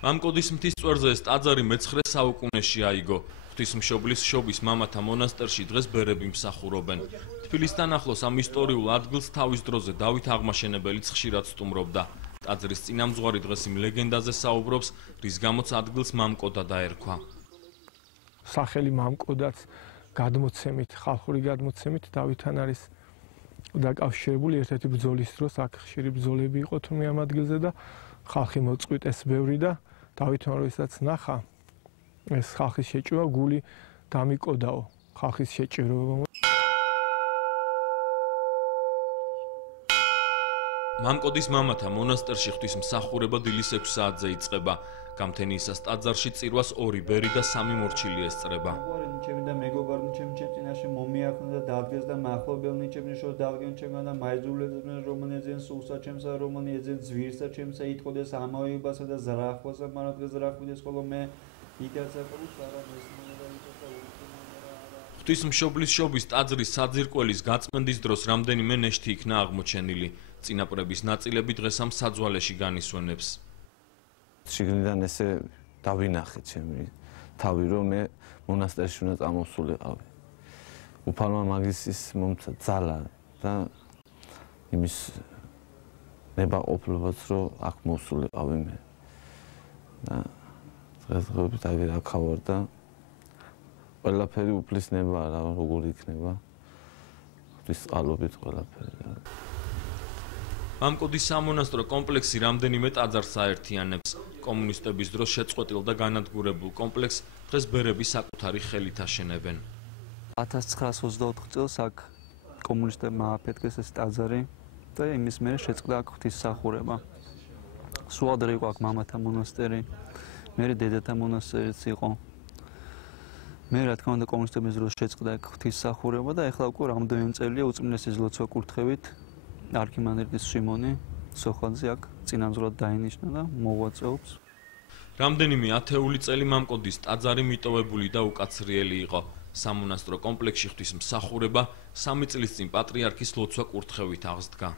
მამკოდის მთისწვერზე ეს ტაძარი მე-9 საუკუნეში აიგო. ღვთისმშობლის შობის მამათა მონასტერში დღეს ბერები მსახურობენ. თბილისთან ახლოს ამ ისტორიულ ადგილს თავის დროზე დავით აღმაშენებელიც ხშირად სტუმრობდა. ტაძრის წინამძღვარი დღეს იმ ლეგენდაზე საუბრობს, რის გამოც ადგილს მამკოდა დაერქვა. სახელი მამკოდაც გადმოცემით, ხალხური გადმოცემით დავითთან არის დაკავშირებული ერთ-ერთი ბრძოლის დროს, აქ ხშირი ბრძოლები იყო თუმე ამ ადგილზე და ხალხი მოწყვიტეს ბევრი და დავითმა როდესაც ნახა ეს ხალხის შეჭრა გული დამიკოდაო ხალხის შეჭრება. მამკოდის მამათა მონასტერში ღვთისმსახურება დილის 6 საათზე იწყება. გამთენიისას ტაძარში წირვას 2 ბერი და 3 მორჩილი ესწრება. ჩემი და მეგობარი ჩემ წინაშე მომიახნა და დადგეს და მახლობელნი ჩემი შორ დადგენ ჩემგან და მაიძულებდნენ რომ ეძენ სულსა ჩემსა რომ ეძენ ძვირსა ჩემსა იტყოდეს ამავებასა და ზრახვასა მაგრამ დღეს ზრახვიდეს ხოლო მე იტაცა ყურს არა მესმოდა იტაცა ღვთისმშობლის შობის ტაძრის საძირკველის გაწმენდის დროს რამდენიმე ნეშთი იქნა აღმოჩენილი. წინაპრების ნაწილები დღეს ამ საძვალეში განისვენებს. შიგნიდან ესე დავინახე ჩემი თავი რომ მე მონასტერში უნდა წამოსულიყავი. უფალმა მაგისის მომცა ძალა და იმის ნებაყოფლობაც რომ აქ მოსულიყავი მე. და დღესდღეობით აქ ვარ და ყველაფერი უფლის ნება რა როგორ იქნება. ღვთის წყალობით ყველაფერი. მამკოდის სამონასტრო კომპლექსი რამდენიმე ტაძარს აერთიანებს. კომუნისტების დროს შეწყვეტილ და განადგურებულ კომპლექსს დღეს ბერები საკუთარი ხელით აშენებენ. 1924 წელს აქ კომუნისტებმა ააფეთქეს ეს ტაძარი და იმის მერე შეწყდა აქ ღვთისმსახურება. სულ იყო აქ მამათა მონასტერი, მერე დედათა მონასტერიც იყო. მე რა თქმა უნდა კომუნისტების დროს შეწყდა აქ ღვთისმსახურება და ეხლა უკვე რამდენიმე წელია უწმინდესის ლოცვა კურთხევით არქიმანდრიტის სიმონი სოხაძე აქ წინამძღვრად დაინიშნა და მოღვაწეობს. რამდენიმე ათეული წელი მამკოდის ტაძარი მიტოვებული და უკაცრიელი იყო. სამონასტრო კომპლექსში ღვთისმსახურება 3 წლის წინ პატრიარქის ლოცვა კურთხევით აღსდგა.